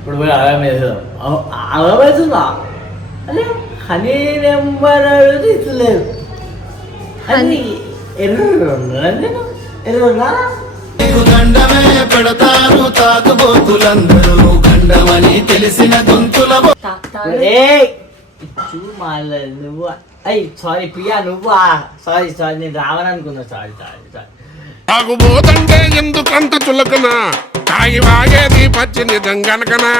ఇప్పుడు పోయి అలా అవుతుందా అదే హనీ నెంబర్ తీసుకోలేదు అని గండమే పెడతారు తాగుబోతులందరూ గండమని తెలిసిన గొంతుల నువ్వు అయ్యి సారీ ప్రియా నువ్వు సారీ నేను రావని అనుకున్నా సారీ తాగుబోతంటే ఎందుకంత చులకనా తాగి వాగేది పచ్చి నిజం గనకనా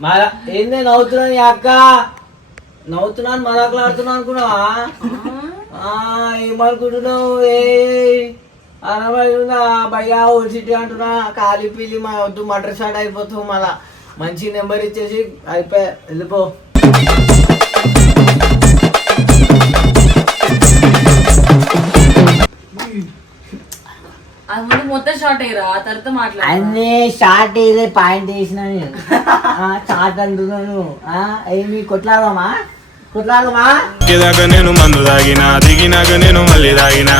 మరా ఏంది నవ్వుతున్నాను అక్క నవ్వుతున్నాను మరాకులాడుతున్నాను అనుకున్నావా ఏమనుకుంటున్నావు అనబడుతుందా భయ్యా ఓసిటీ అంటున్నా ఖాళీ పిల్లి మా వద్దు మటర్ స్టార్ట్ అయిపోతావు మళ్ళా మంచి నెంబర్ ఇచ్చేసి అయిపోయా వెళ్ళిపో మొత్తం షార్ట్ అయ్యారా తర్వాత మాట్లాడు అన్నీ షార్ట్ వేసే పాయింట్ వేసిన నేను షార్ట్ అంటున్నాను ఏమి కొట్లాడమా ఎక్కేదాకా నేను మందు తాగినా దిగినాక నేను మళ్ళీ తాగినా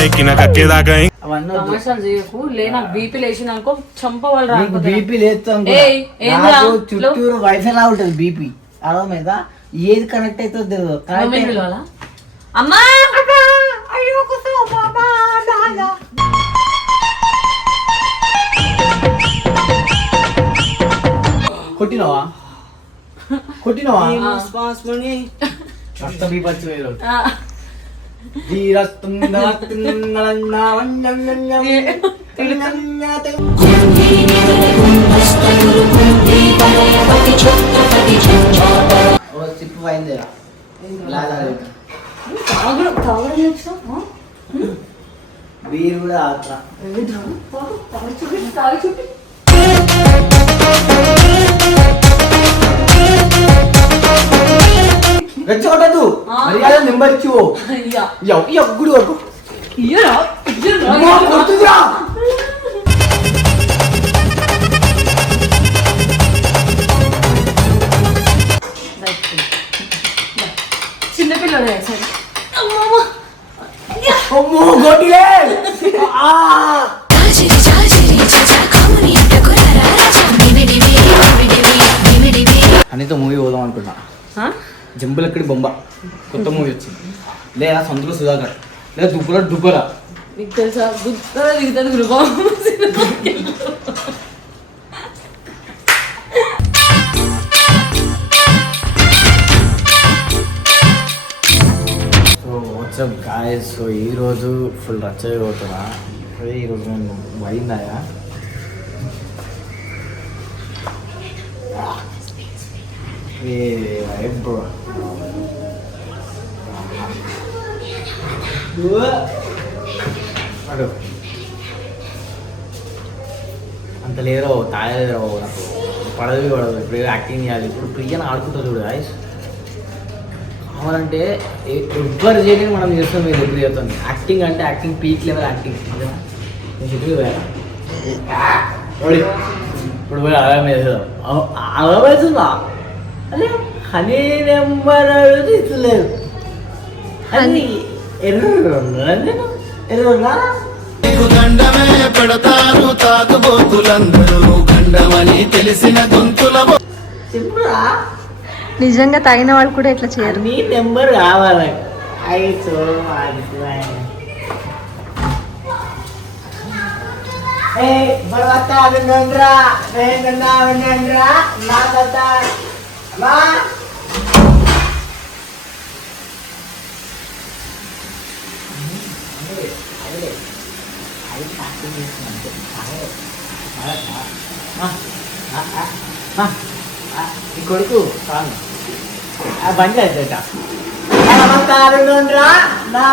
ఎక్కిన కక్కేదాకా బీపీ లేచిన అనుకో చంప వాళ్ళు బీపీ లేస్తాం చుట్టూరు వైఫై లా ఉంటది బీపీ అలా మీద ఏది కనెక్ట్ అవుతుందో అమ్మా కొట్టినవా రక్త బీపచ్చు సిప్పు అయింది బీర్ కూడా ఆత్రా రెచ్చగొట్టద్దు మర్యాద నెంబర్ ఇచ్చి గుడి వరకు కొడుతుందిరా చిన్నపిల్లలే అమ్మో గొడ్డిలే అనితో మూవీ పోదాం అనుకున్నా జంబులక్కడి బొమ్మ కొత్త మూవీ వచ్చింది లేదా సంతులు సుధాకర్ లేదా దుబ్బరా నీకు తెలుసా గుర్తుగా దిగుతుంది గృహం సో వాట్సాప్ గాయస్ సో ఈరోజు ఫుల్ రచ్చ అయిపోతున్నా ఈరోజు నేను పోయిందాయా బ్రో అంత లేరో తాగలేరో నాకు పడవి పడదు ఇప్పుడు యాక్టింగ్ చేయాలి ఇప్పుడు ప్రియని ఆడుకుంటా చూడు గాయస్ కావాలంటే ఎవ్వరు చేయని మనం చేస్తాం మీరు ప్రియతో యాక్టింగ్ అంటే యాక్టింగ్ పీక్ లెవెల్ యాక్టింగ్ నేను చెప్పి ఇప్పుడు పోయి అలా అవుతుందా అదే హనీ నెంబర్ తీసుకోలేదు అని గండమే పెడతారు తాగుబోతులందరూ గండమని తెలిసిన గొంతుల చెప్పురా నిజంగా తాగిన వాళ్ళు కూడా ఇట్లా చేయరు నీ నెంబర్ కావాలి ఈ కొడుకు చాలు బండి అయిపోయా నా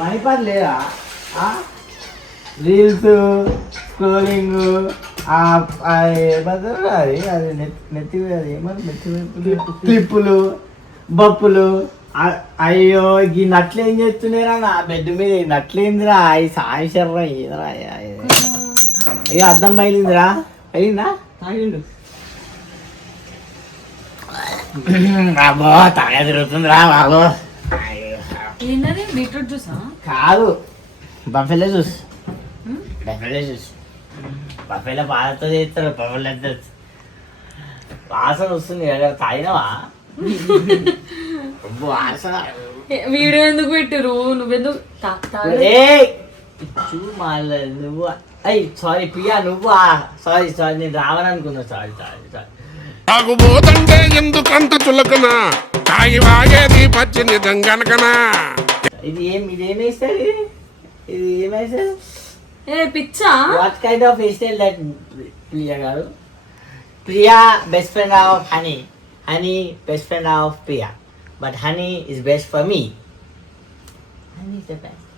మణిపాలు లేదా రీల్స్ స్క్రోలింగ్ ఏమంటారు అది అది నెత్తి అది ఏమన్నా నెత్తి క్లిప్పులు బప్పులు అయ్యో ఈ నట్లు ఏం చేస్తున్నారా నా బెడ్ మీద ఈ నట్లు ఏందిరా ఈ సాయిశర్రా ఏదరా అయ్యో అద్దం బయలుందిరా అయిందా తాగిండు బాబో తాగా తిరుగుతుందిరా బాబో ఏంటది బీట్రూట్ జ్యూసా కాదు బఫెలో జ్యూస్ బఫెలో పాలతో చేస్తారు బఫెలో జ్యూస్ వాసన వస్తుంది కదా తాగినవా వాసన వీడియో ఎందుకు పెట్టిరు నువ్వెందుకు నువ్వు అయ్యి సారీ ప్రియా నువ్వు సారీ నేను రావాలనుకున్నా సారీ తాగుబోతంటే ఎందుకంత చులకనా తాగి వాగేది పచ్చి నిజం గనకనా ఇదేమేస్తారు ఇది ఏమేస్తారు ఏ పిచ్చా what kind of hair style that Priya garu Priya best friend of Honey best friend of Priya but honey is best for me honey is the best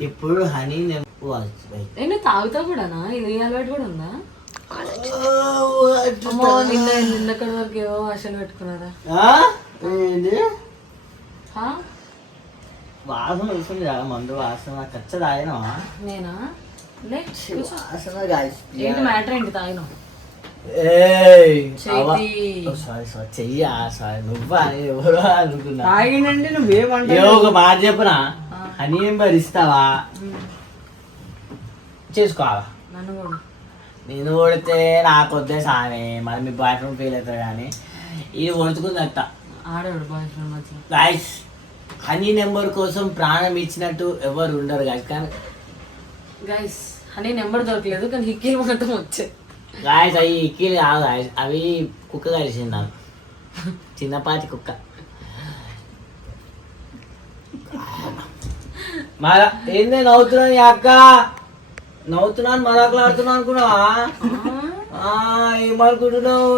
ఇప్పుడు హనీ నేను తాగుతా కూడానా ఇది అలవాటు కూడా ఉందా అమ్మో నిన్నక్కడి వరకు ఏవో ఆశలు పెట్టుకున్నారా వాసన వస్తుంది కదా మందు వాసన కచ్చ తాగినా నేనా వాసన ఏంటి మ్యాటర్ ఏంటి తాగినా చెయ్యా సారీ నువ్వా ఎవరో అనుకున్నా తాగినంటే నువ్వేమంటే ఒక మాట చెప్పనా హనీ నెంబర్ ఇస్తావా చేసుకోవాలా నన్ను కూడా నేను కొడితే నాకు వద్దే సామే మరి మీ బాయ్ ఫ్రెండ్ ఫీల్ అవుతాడు కానీ ఇది కొడుతుకుంది అత్త ఆడాడు బాయ్ ఫ్రెండ్ మధ్యలో గైస్ హనీ నెంబర్ కోసం ప్రాణం ఇచ్చినట్టు ఎవరు ఉండరు గైస్ కానీ గైస్ హనీ నెంబర్ దొరకలేదు కానీ హిక్కీలు మొత్తం వచ్చాయి గాయస్ అవి ఎక్కిలు కాదు గాయస్ అవి కుక్క కలిసింది నాకు చిన్నపాటి కుక్క మరా ఏంది నవ్వుతున్నాను అక్క నవ్వుతున్నాను మరాకులు ఆడుతున్నాను అనుకున్నావా ఏమనుకుంటున్నావు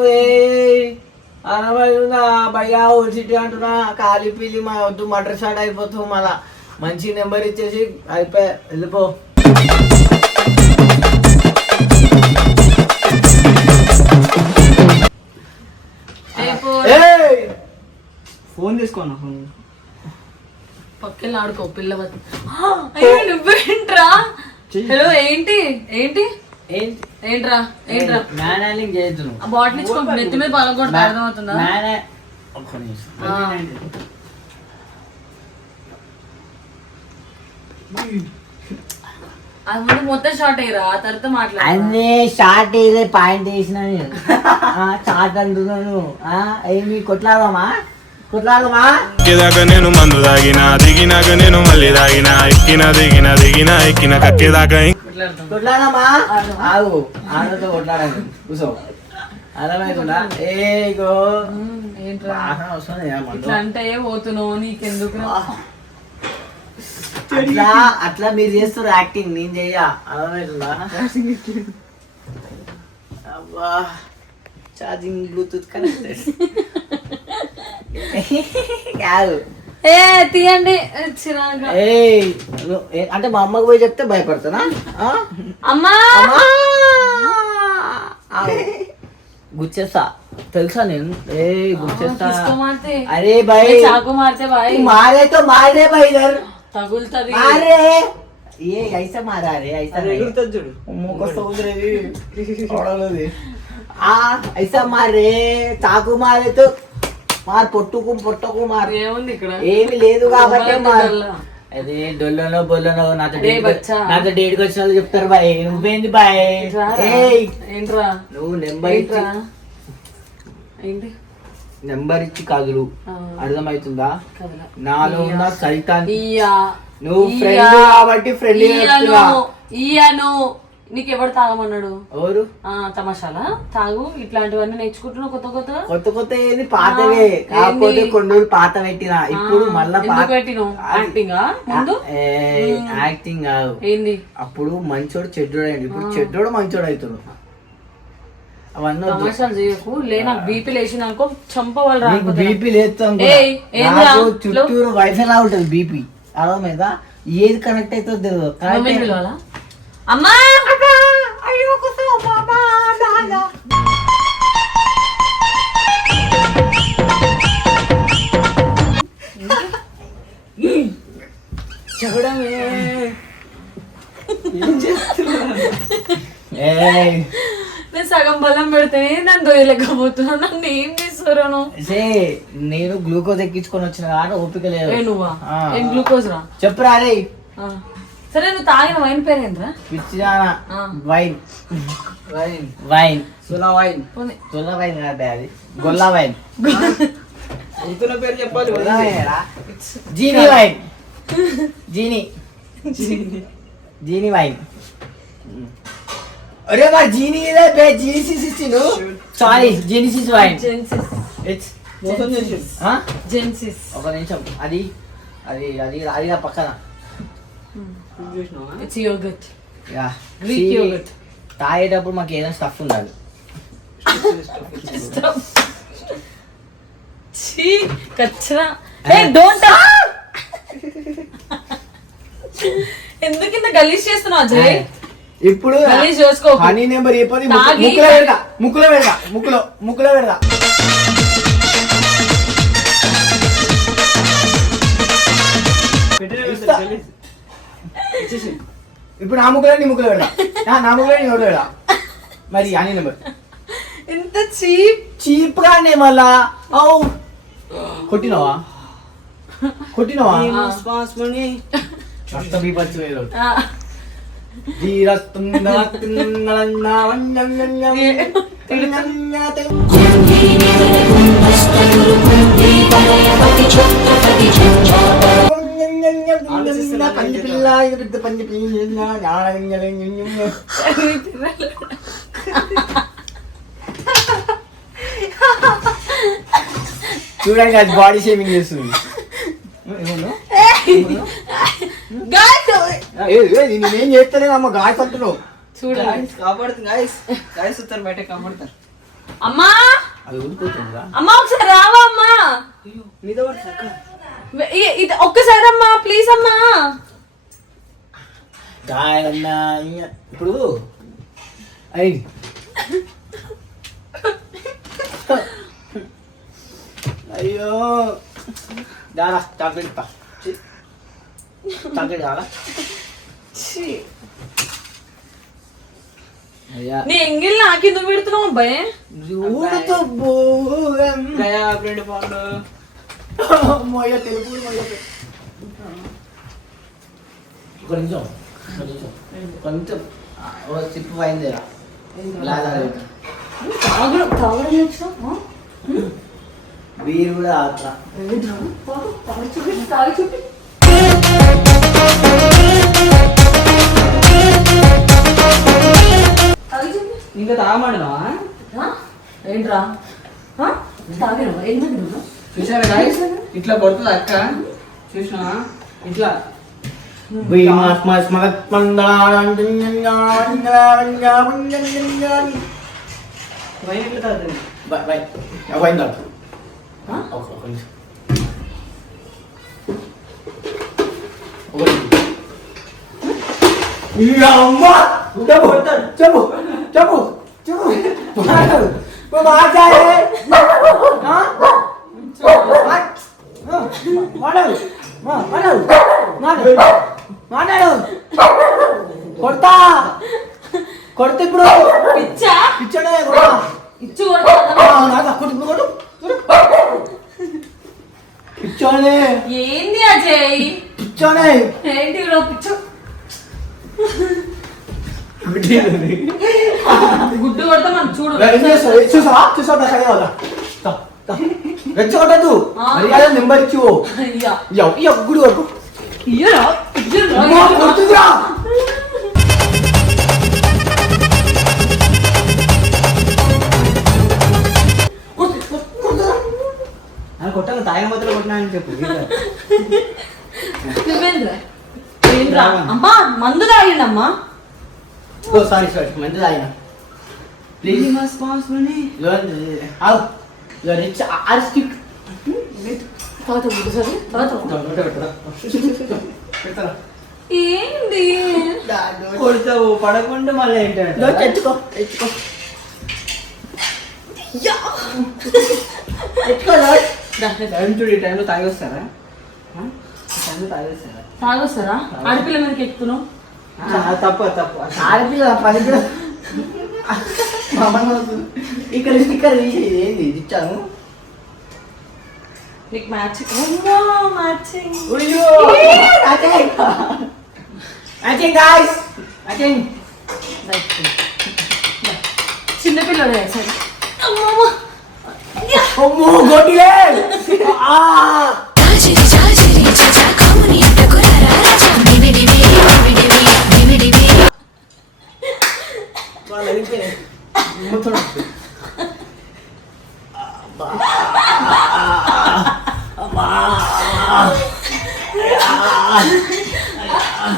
అనబడుతున్నా భయ్యా ఓసిటీ అంటున్నా కాలి పిల్లి మా వద్దు మటర్ షాట్ అయిపోతావు మళ్ళా మంచి నెంబర్ ఇచ్చేసి అయిపోయి వెళ్ళిపో ఫోన్ తీసుకోనా పక్కన ఆడుకో పిల్ల నువ్వేంట్రా హలో ఏంటి ఏంటి ఏంట్రా ఏంట్రా మేనేజింగ్ చేస్తున్నావు ఆ బాటిల్ ఇచ్చుకో నెత్తి మీద పలగొడతా అర్థమవుతుందా ఒక్క నిమిషం అది ముందు మొత్తం షార్ట్ అయ్యరా ఆ తర్వాత మాట్లాడు అన్నీ షార్ట్ వేసే పాయింట్ వేసిన నేను షార్ట్ అంటున్నాను ఏమి కొట్లాడమా ఎక్కేదాకా నేను మందు తాగినా దిగినాక నేను మళ్ళీ తాగినా దిగినా ఎక్కిన కక్కేదాకా కొట్లాడమా ఆగు ఆడతో కొట్లాడాను కూసో అర్థమవుతుందా ఏగో ఏంట్రా వస్తుంది ఇట్లా అంటే పోతున్నావు నీకెందుకు అట్లా మీరు చేస్తారు యాక్టింగ్ నేను చెయ్యా అర్థమవుతుందా అబ్బా ఛార్జింగ్ బ్లూటూత్ కనెక్టెడ్ కాదు ఏ తీయండి అంటే మా అమ్మకి పోయి చెప్తే భయపడతానా అమ్మా గుచ్చేస్తా తెలుసా నేను గుచ్చేస్తా అరే भाई చాకు मारते भाई मारे तो मारे भाई इधर తగులుతది मारे ये ऐसा मारा रे ऐसा చూడు मुंह को सोच रही ऐसा मारे चाकू मारे तो मार పొట్టుకు మార్ ఏముంది ఇక్కడ ఏమి లేదు కాబట్టి అదే డొల్లోనో బొల్లోనో నాతో డేట్కి వచ్చిన వాళ్ళు చెప్తారు బాయ్ నువ్వేంది బాయ్ ఏంట్రా నువ్వు నెంబర్ ఇచ్చి కదులు అర్థమవుతుందా నాలో ఉన్న సైతాన్ నువ్వు ఫ్రెండ్ కాబట్టి ఫ్రెండ్ ఇయ్యను నీకు ఎవరు తాగమన్నాడు ఎవరు తమాషాలా తాగు ఇట్లాంటివన్నీ నేర్చుకుంటున్నావు కొత్త ఏది పాతవే కాకపోతే కొన్ని రోజులు పాత పెట్టినా ఇప్పుడు మళ్ళా యాక్టింగ్ కాదు ఏంది అప్పుడు మంచోడు చెడ్డోడు అయ్యింది ఇప్పుడు చెడ్డోడు మంచోడు అవుతున్నాడు అవన్నీ తమాషాలు చేయకు లే నాకు బీపీ లేచింది అనుకో చంప వాళ్ళు బీపీ లేస్తాం చుట్టూరు వైఫై లా ఉంటుంది బీపీ అర్థమైందా ఏది కనెక్ట్ అవుతుందో తెలియదు అమ్మా అయ్యో చూడమే నేను సగం బలం పెడితే నన్ను దొయ్యలేకపోతున్నా నన్ను ఏం చేస్తున్నావు సూరను నేను గ్లూకోజ్ ఎక్కించుకొని వచ్చిన కాబట్టి ఓపిక లేదు. నువ్వా ఆ. ఏం గ్లూకోజ్ రా? చెప్పురా రే. సరే నువ్వు తాగిన వైన్ పేరు ఏంట్రా? పిచ్చిదానా. ఆ. Wine wine wine Sula wine పోనీ. గొల్ల వైన్ కాదు అది, గొల్ల వైన్. గుర్తున్న పేరు చెప్పాలి. గొల్ల వైనేరా? జీని వైన్. జీని జీని వైన్. అరే మా జీని ఇదే బే, జీనిసిస్ ఇచ్చిండు. Sorry, Genesis wine. Genesis. It's మోసం చేసి జెన్సిస్. ఒక నిమిషం. అది అది అది అది నా పక్కన. చూసినావా? It's yoghurt. Yeah. Greek yogurt. తాగేటప్పుడు మాకు ఏదైనా స్టఫ్ ఉండాలి. ఛీ కచ్చరా. ఏ డోంట్. ఎందుకు ఇంత గలీజ్ చేస్తున్నావు అజయ్? ఇప్పుడు గలీజ్ చేసుకోకు. హనీ నెంబర్ చెప్పది తాగి- ముక్కులో పెడతా, ముక్కులో పెడతా, ముక్కులో పెడతా. ఇస్తా. ఇప్పుడు నా ముక్కులో నీ ముక్కులో పెడతా, నా ముక్కులో నీ నోట్లో పెడతా. మరి హనీ నెంబర్ ఇంత చీప్. చీప్ గానే మళ్ళా. ఔ కొట్టినవా రక్త బీపచ్చు వేరు. పంచి పిల్ల ఇది పెద్ద పంచి పిల్ల. చూడండి అది బాడీ షేమింగ్ చేస్తుంది. నేనేం చేస్తలేదు అమ్మ, గాయ పట్టును చూడండి. కాపాడుతుంది గాయస్. గాయస్ వస్తారు బయట కాపాడుతారు. అమ్మా అది ఊరుకుతుందా? అమ్మా ఒకసారి రావా అమ్మా? మీద పడుతుంది. ఇది ఒక్కసారి అమ్మా ప్లీజ్ అమ్మా. గాయ ఇప్పుడు అయ్యి అయ్యో దారా చాక్లెట్ ఇప్ప. చాక్లెట్ కావాలా? అయ్యా నీ ఎంగిల్ నాకెందుకు పెడుతున్నావు అబ్బాయి? ఊరుతో గయా ఫ్రెండ్ పాడు. మొయ్య తెలుగు మొయ్య. ఒక నిమిషం కొంచెం ఒక చిప్పు పోయిందిరా. వీరు కూడా ఆత్ర. ఇంకా తాగమంటున్నావా? ఏంట్రా తాగినవా? ఎందుకు చూసారా గాయస్? ఇట్లా కొడుతుంది అక్క. చూసినావా? ఇట్లా వైన్ ఎట్లా తాగుతుంది? చెప్పు చెప్పు చెప్పు కొడతా కొడితే ఇప్పుడు పిచ్చా పిచ్చడే కొడతా. ఇచ్చు కొడతా. పిచ్చోనే ఏంది అజయ్? పిచ్చోనే ఏంటి బ్రో పిచ్చు? గుడ్డు కొడతా మనం చూడు. రెచ్చగొట్టద్దు, మర్యాద నెంబర్ ఇచ్చి అయ్యా గుడి వరకు ఇయ్యరా కొడుతుందిరా. కొట్టాలి. తాగిన మొదలు కొట్టినా అని చెప్పు. నువ్వేంద్రా? ఏంద్రా అమ్మా మందు తాగిండమ్మా. సారీ సారీ మంచి తాగిన ప్లీజ్. ఏంది కొడతావు పడకుండా మళ్ళీ ఏంటంటే తెచ్చుకో తెచ్చుకో టైం చూడు. ఈ టైంలో తాగి వస్తారా? ఈ టైంలో తాగి వస్తారా? తాగొస్తారా? ఆడపిల్ల మీదకి ఎక్కుతున్నావు. తప్పు తప్పు. ఆడపిల్ల పది ఇక్కడ ఏంది ఇచ్చాను నీకు మ్యాచింగ్ మ్యాచింగ్ చిన్నపిల్లడే సరే అమ్మో గోటిలే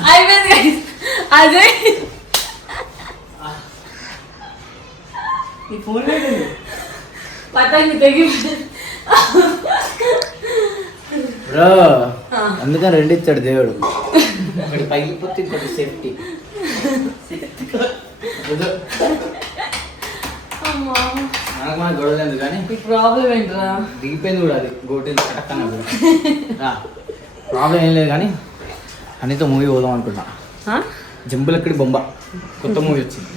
అయిపోయింది అదే ఈ ఫోన్ లేదు పతంగి తెగి బ్రో అందుకని రెండు ఇచ్చాడు దేవుడు ఒకటి పగిలిపోతే ఇంకోటి సేఫ్టీ నాకు మన గొడవ లేదు కానీ ప్రాబ్లం ఏంట్రా దిగిపోయింది కూడా అది గోటి కటక్కన ప్రాబ్లం ఏం లేదు కానీ అనితో మూవీ పోదాం అనుకున్నా జంబులక్కడి బొమ్మ కొత్త మూవీ వచ్చింది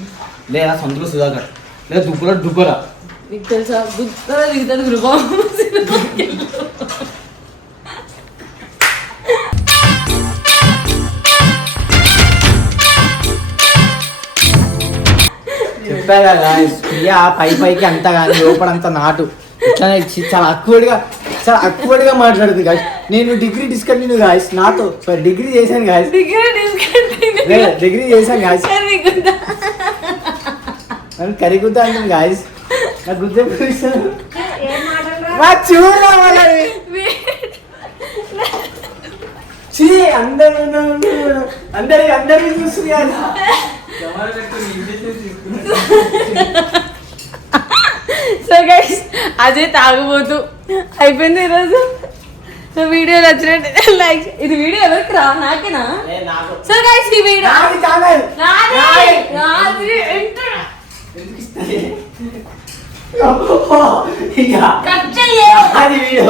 లేదా సంతులో సుధాకర్ లేదా దుబ్బుల దుబ్బల నీకు తెలుసా గుర్తుగా దిగుతుంది గృహ చెప్పా కదా ప్రియా పైకి అంతా కానీ లోపలంతా నాటు ఇట్లానే చాలా అక్వర్డ్గా మాట్లాడుతుంది గాయస్. నేను డిగ్రీ డిస్కంటిన్యూ గాయస్ నాతో సారీ డిగ్రీ చేశాను గాయస్ డిగ్రీ చేశాను గాయస్ నన్ను కరిగుద్దా అంటుంది గాయస్ నా గుద్దే అందరినీ చూస్తుంది సో గైస్ అదే తాగబోతూ అయిపోయింది ఈరోజు. సో వీడియో నచ్చినట్టు లైక్ ఇది వీడియో ఎవరికి రా నాకేనా. సో గైస్ ఈ వీడియో వీడియో